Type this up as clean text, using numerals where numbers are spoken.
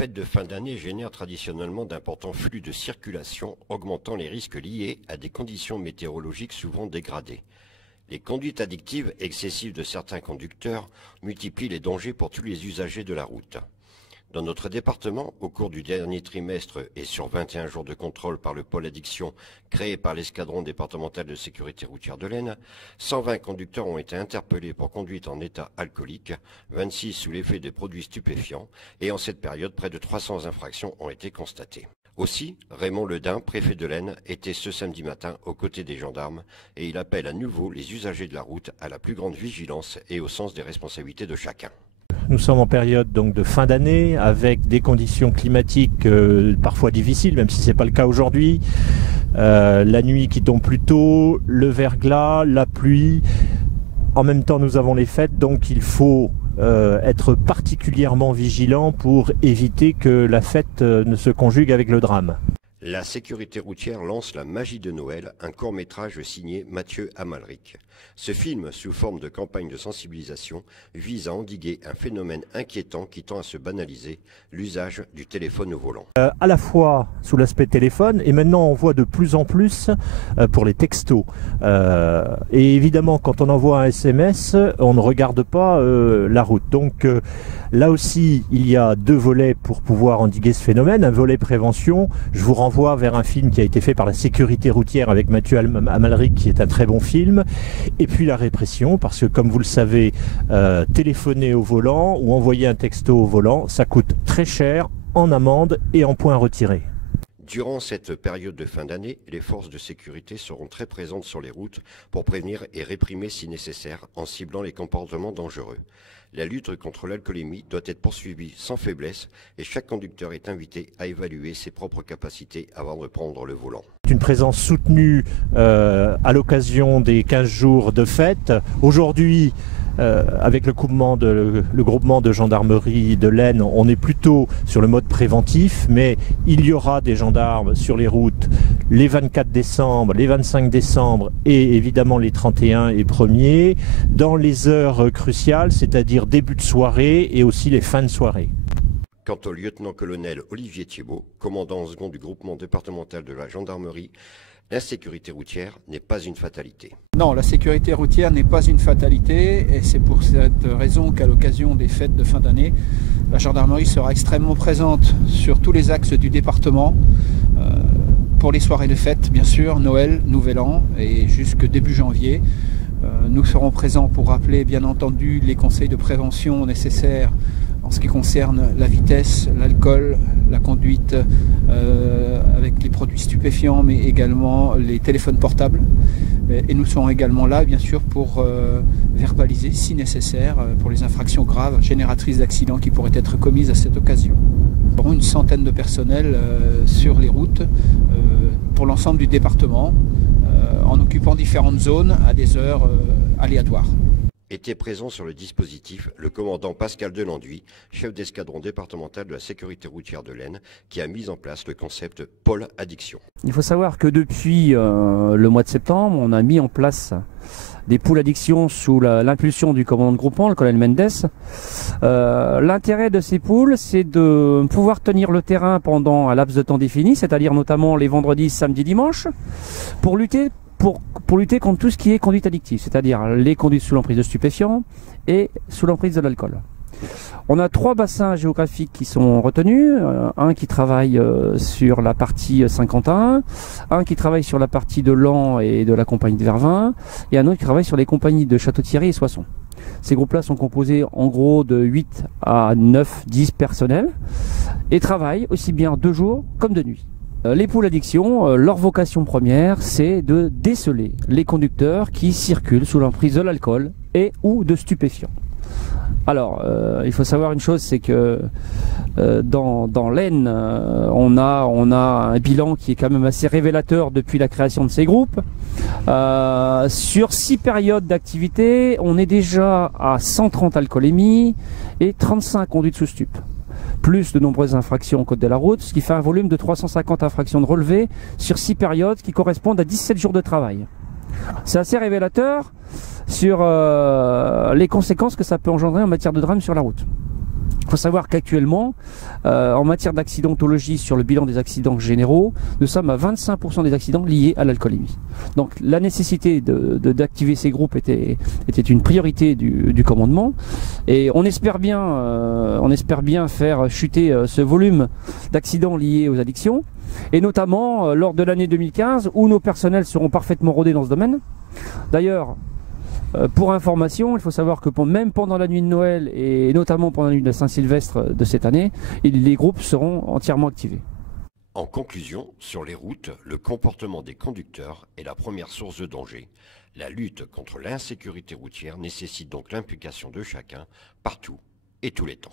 fêtes de fin d'année génèrent traditionnellement d'importants flux de circulation, augmentant les risques liés à des conditions météorologiques souvent dégradées. Les conduites addictives excessives de certains conducteurs multiplient les dangers pour tous les usagers de la route. Dans notre département, au cours du dernier trimestre et sur 21 jours de contrôle par le pôle addiction créé par l'escadron départemental de sécurité routière de l'Aisne, 120 conducteurs ont été interpellés pour conduite en état alcoolique, 26 sous l'effet de produits stupéfiants, et en cette période, près de 300 infractions ont été constatées. Aussi, Raymond Ledin, préfet de l'Aisne, était ce samedi matin aux côtés des gendarmes et il appelle à nouveau les usagers de la route à la plus grande vigilance et au sens des responsabilités de chacun. Nous sommes en période donc de fin d'année avec des conditions climatiques parfois difficiles, même si ce n'est pas le cas aujourd'hui. La nuit qui tombe plus tôt, le verglas, la pluie. En même temps, nous avons les fêtes, donc il faut être particulièrement vigilant pour éviter que la fête ne se conjugue avec le drame. La sécurité routière lance La magie de Noël, un court-métrage signé Mathieu Amalric. Ce film, sous forme de campagne de sensibilisation, vise à endiguer un phénomène inquiétant qui tend à se banaliser, l'usage du téléphone au volant. À la fois sous l'aspect téléphone, et maintenant on voit de plus en plus pour les textos. Et évidemment, quand on envoie un SMS, on ne regarde pas la route. Donc là aussi, il y a deux volets pour pouvoir endiguer ce phénomène. Un volet prévention, je vous renvoie vers un film qui a été fait par la sécurité routière avec Mathieu Amalric, qui est un très bon film. Et puis la répression, parce que comme vous le savez, téléphoner au volant ou envoyer un texto au volant, ça coûte très cher en amende et en points retirés. Durant cette période de fin d'année, les forces de sécurité seront très présentes sur les routes pour prévenir et réprimer si nécessaire en ciblant les comportements dangereux. La lutte contre l'alcoolémie doit être poursuivie sans faiblesse et chaque conducteur est invité à évaluer ses propres capacités avant de prendre le volant. Une présence soutenue à l'occasion des 15 jours de fête. Aujourd'hui, avec le groupement de gendarmerie de l'Aisne, on est plutôt sur le mode préventif, mais il y aura des gendarmes sur les routes les 24 décembre, les 25 décembre et évidemment les 31 et 1er, dans les heures cruciales, c'est-à-dire début de soirée et aussi les fins de soirée. Quant au lieutenant-colonel Olivier Thiebaud, commandant en second du groupement départemental de la gendarmerie, l'insécurité routière n'est pas une fatalité. Non, la sécurité routière n'est pas une fatalité et c'est pour cette raison qu'à l'occasion des fêtes de fin d'année, la gendarmerie sera extrêmement présente sur tous les axes du département pour les soirées de fête, bien sûr, Noël, Nouvel An et jusque début janvier. Nous serons présents pour rappeler bien entendu les conseils de prévention nécessaires en ce qui concerne la vitesse, l'alcool, la conduite avec les produits stupéfiants, mais également les téléphones portables. Et nous serons également là, bien sûr, pour verbaliser, si nécessaire, pour les infractions graves génératrices d'accidents qui pourraient être commises à cette occasion. Nous aurons une centaine de personnels sur les routes pour l'ensemble du département, en occupant différentes zones à des heures aléatoires. Était présent sur le dispositif le commandant Pascal Delanduy, chef d'escadron départemental de la sécurité routière de l'Aisne, qui a mis en place le concept Pôle Addiction. Il faut savoir que depuis le mois de septembre, on a mis en place des pôles addiction sous l'impulsion du commandant de groupement, le colonel Mendes. L'intérêt de ces pôles, c'est de pouvoir tenir le terrain pendant un laps de temps défini, c'est-à-dire notamment les vendredis, samedis, dimanches, pour lutter contre tout ce qui est conduite addictive, c'est-à-dire les conduites sous l'emprise de stupéfiants et sous l'emprise de l'alcool. On a 3 bassins géographiques qui sont retenus, un qui travaille sur la partie Saint-Quentin, un qui travaille sur la partie de Laon et de la compagnie de Vervins, et un autre qui travaille sur les compagnies de Château-Thierry et Soissons. Ces groupes-là sont composés en gros de 8 à 9, 10 personnels et travaillent aussi bien de jour comme de nuit. Les pôles addiction, leur vocation première, c'est de déceler les conducteurs qui circulent sous l'emprise de l'alcool et ou de stupéfiants. Alors, il faut savoir une chose, c'est que dans l'Aisne, on a un bilan qui est quand même assez révélateur depuis la création de ces groupes. Sur 6 périodes d'activité, on est déjà à 130 alcoolémies et 35 conduites sous stup, plus de nombreuses infractions au code de la route, ce qui fait un volume de 350 infractions de relevé sur 6 périodes qui correspondent à 17 jours de travail. C'est assez révélateur sur les conséquences que ça peut engendrer en matière de drame sur la route. Il faut savoir qu'actuellement, en matière d'accidentologie, sur le bilan des accidents généraux, nous sommes à 25% des accidents liés à l'alcoolémie. Donc la nécessité d'activer ces groupes était une priorité du commandement. Et on espère bien faire chuter ce volume d'accidents liés aux addictions. Et notamment lors de l'année 2015, où nos personnels seront parfaitement rodés dans ce domaine. D'ailleurs, pour information, il faut savoir que même pendant la nuit de Noël et notamment pendant la nuit de Saint-Sylvestre de cette année, les groupes seront entièrement activés. En conclusion, sur les routes, le comportement des conducteurs est la première source de danger. La lutte contre l'insécurité routière nécessite donc l'implication de chacun, partout et tous les temps.